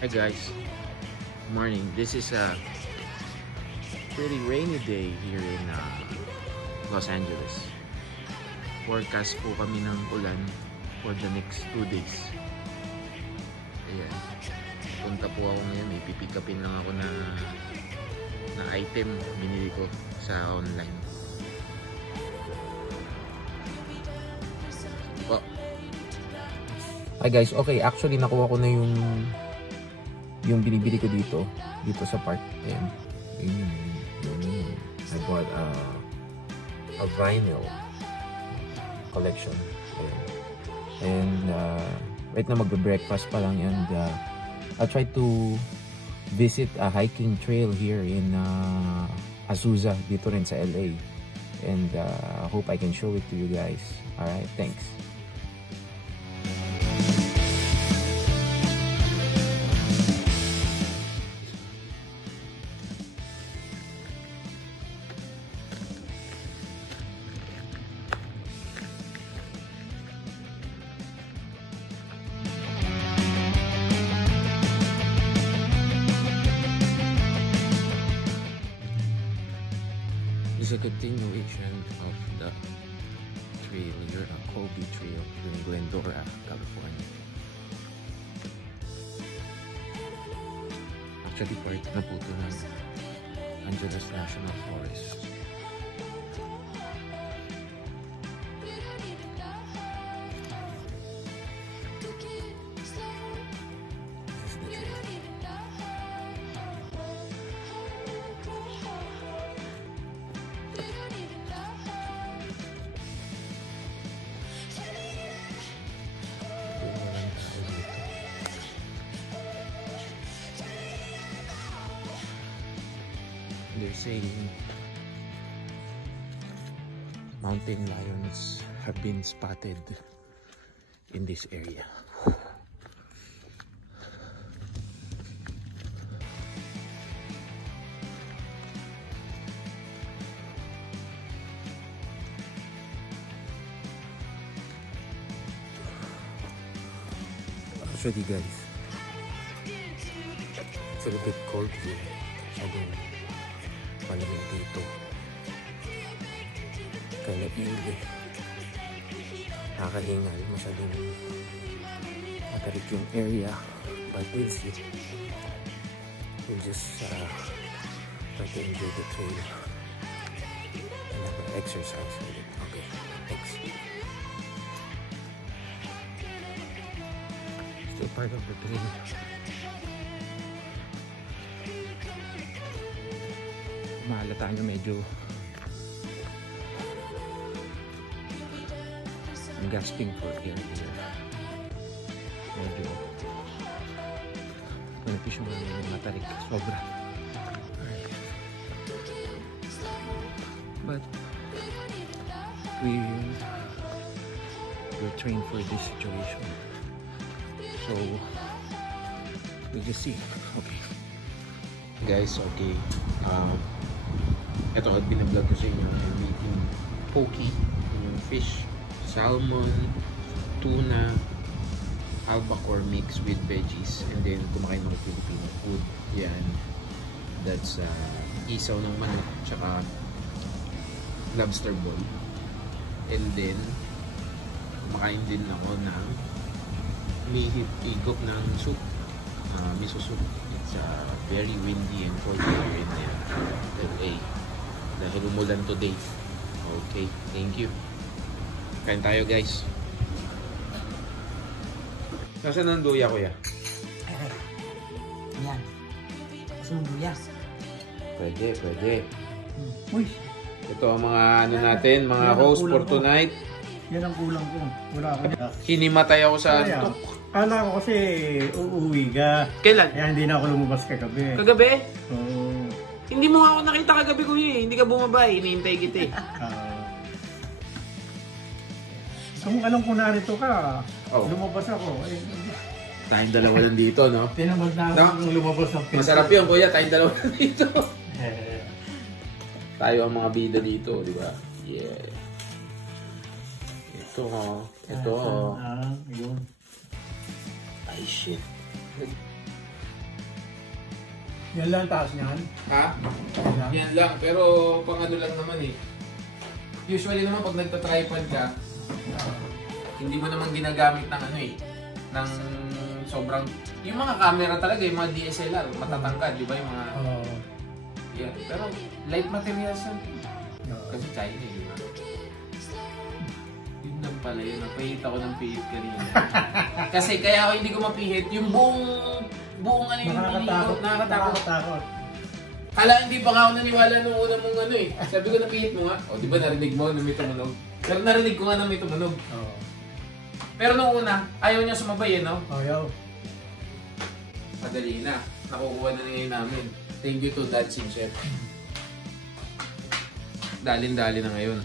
Hi guys, morning. This is a pretty rainy day here in Los Angeles. Forecast po kami ng ulan for the next 2 days. Ayan. Punta po ako ngayon. May pipick upin lang ako na item binili ko sa online. Oh. Hi guys, okay, actually nakuha ko na yung binibili ko dito sa park. Ayan. I bought a vinyl collection. Ayan. And right na magbe-breakfast pa lang, and I'll try to visit a hiking trail here in Azusa, dito rin sa LA. And hope I can show it to you guys. Alright, thanks. It's a continuation of the trail here, a Colby Trail in Glendora, California. Actually, part na po ito ng Angeles National Forest. They're saying mountain lions have been spotted in this area. Actually guys, it's a little bit cold here. Malamig dito. Kaya naili. Nakakahingal. Masyadong matarik yung area. But we'll see. We'll just try to enjoy the trail. And have an exercise with it. Okay. Thanks. Still part of the trail. Mahalata nyo medyo I'm gasping for air here. Medyo manipis yung matarik. Sobra. But we're trained for this situation. So we'll just see. Okay. Guys, okay. Ito at binablog ko sa inyo, I'm eating poke, yung fish, salmon, tuna, albacore mix with veggies, and then kumakain ng Filipino food. Yan, that's isaw ng manok tsaka lobster ball. And then kumakain din ako ng higop ng soup, miso soup. It's very windy and cold here in LA. Dahil umulan today. Okay, thank you. Kain tayo guys. Nasaan ang luya kuya? Ayan. Nasaan ang luya? Pwede. Uy! Ito ang mga ano natin, mga host for tonight. Yan ang kulang ko. Wala ako. Hinimatay ako sa antok. Kala ko kasi uuwi ka. Kailan? Kaya hindi na ako lumabas kagabi. Kagabi? Oo. Hindi mo nga ako nakita kagabi kuya eh. Hindi ka bumabay. Hinihintay kita eh. Kung alam ko narito ka, lumabas ako. Tayong dalawa lang dito, no? Tinamad na ako kung lumabas ang pinto. Masarap yun kuya, tayong dalawa lang dito. Tayo ang mga bida dito, di ba? Yeah. Ito Ito. Yun. Ay shit. Yan lang ang taas niyan. Ha? Yan lang. Yan lang, pero pang ano lang naman eh. Usually naman pag nagta-tripod ka, hindi mo naman ginagamit ng ano eh, ng sobrang, yung mga camera talaga, yung mga DSLR, matatangkad, di ba yung mga, yan. Pero light materials yan. Kasi China eh, di ba? Yun lang pala yun, napahit ako ng pihit kanina. Kasi kaya ako hindi ko mapihit, yung buong ano yung Nakakatakot. Kala hindi pa nga ako naniwala nung una mong ano eh. Sabi ko napihit mo nga. O di ba narinig mo na may tumunog? Pero narinig ko nga na may tumunog. Oo. Pero nung una, ayaw niya sumabay eh, no? Ayaw. Madali na. Nakukuha na ngayon namin. Thank you to Dancing Chef. Dalin-dali na ngayon.